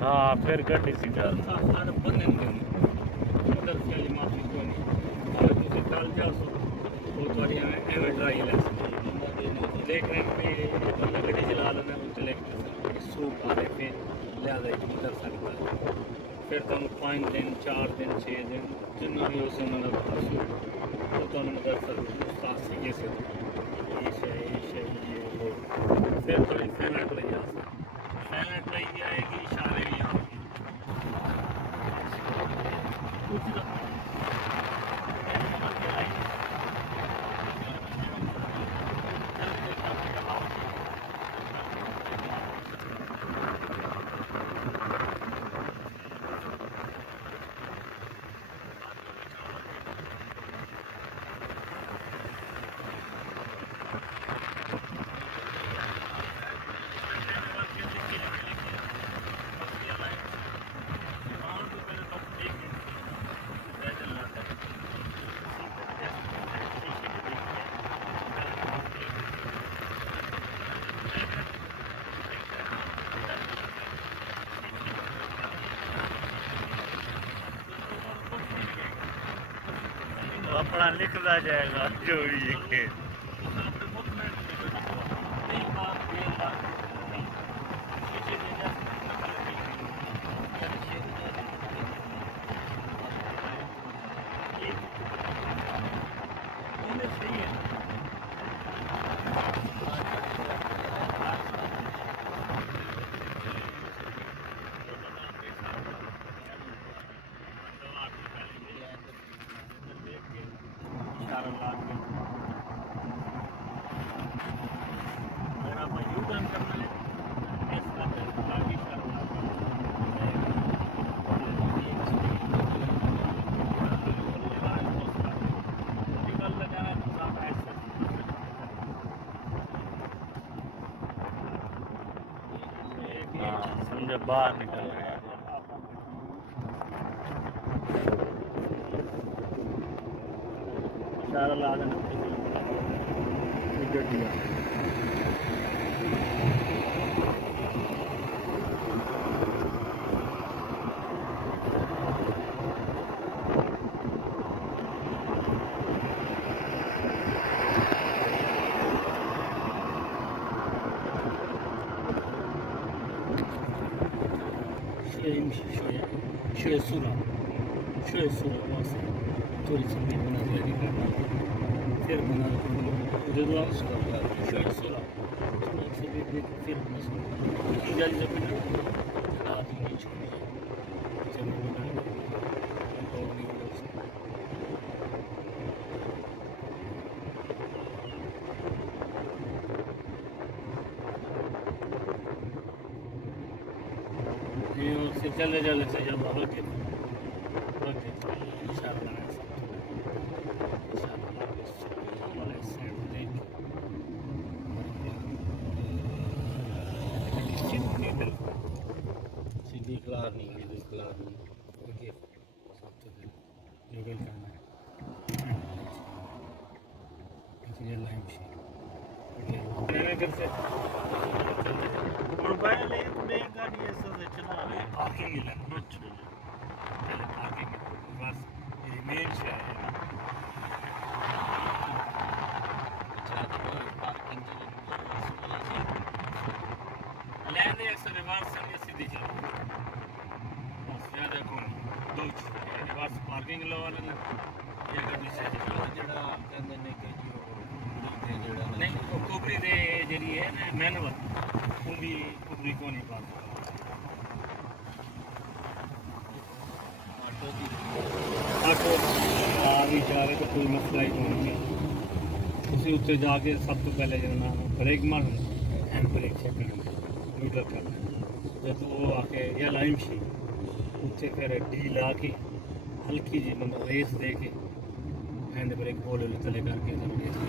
हाँ फिर गड्डी सी ਚੱਲ गल ਸਾਫ ਸਾਰ ਬੰਨੇ ਨਹੀਂ ਉਧਰ ਸੇ ਵਾਲੀ ਮਾਫੀ ਕੋਈ ਨਹੀਂ और ਤੁਸੀਂ ਕੱਲ ਜਾ ਸੋ ਉਹ ਤੁਹਾਡੀ ਐਵੇਂ ਡਰਾਈ ਲੈਸ देख रहे हैं कि बंदा गड्डी चला लेना चले सूख आ रहे पे लिहाजा नहीं कर सकता फिर तुम 5 दिन 4 दिन 6 दिन जिन्ना भी उस उन्होंने बता तो तुम कर सकते साथ से कैसे ये वो फिर थोड़ी फैलेट ले जा सकते फैलेट ले जाएगी इशारे भी यहाँ अपना लिखता जाएगा जो भी है समझे बाहर निकल रहे हैं इशारा ला देना गड्डियाँ şöyle sura varsa turizm bir buna diye bir buna ödülen sura şöyle sura bir firma güzel yapıyor rahatın geçiyor se चले चले से जब रोके सीधी क्लार नहीं ओके सब तो लेवल करना है इसलिए लाइन से ओके करते और पहले एक गाड़ी ऐसा से चला पार्किंग ही लगना चाहिए पहले पार्किंग बस ये मेन से है लैंड एक रिवर्स से सीधी चलो बस ज़्यादा कौन दो रिवर्स पार्किंग वाला ना ये गाड़ी से जड़ा कहते हैं कि नहीं वो कोबरी दे जरी है ना मैनुअल उनकी कोबरी को नहीं पाता ऑटो आ भी जा रहे तो कोई मसला ही नहीं उसी उत्ते जाके सब तो पहले जाना ब्रेक मारना हैंड ब्रेक चेक करना न्यूट्रल करना जब वो आके या लाइन शी उत्ते फिर डी ला के हल्की जी मतलब रेस दे के हैंड ब्रेक होल तले करके पीछे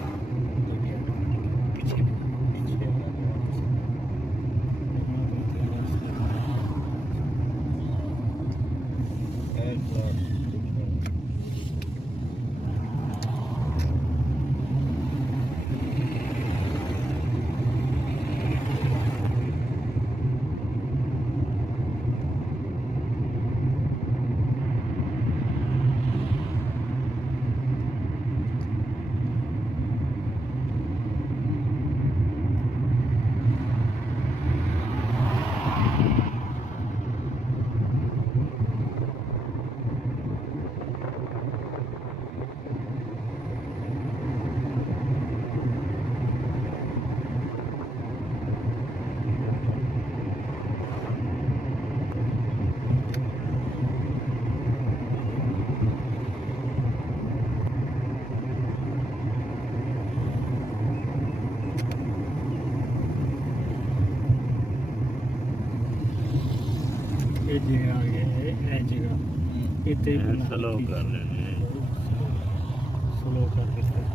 ਇਹ ਜੇ ਆ ਗਏ ਇਹ ਜਗ੍ਹਾ ਇੱਥੇ ਸਲੋ ਕਰ ਲੈਣੇ ਸਲੋ ਕਰ ਦਿੱਤਾ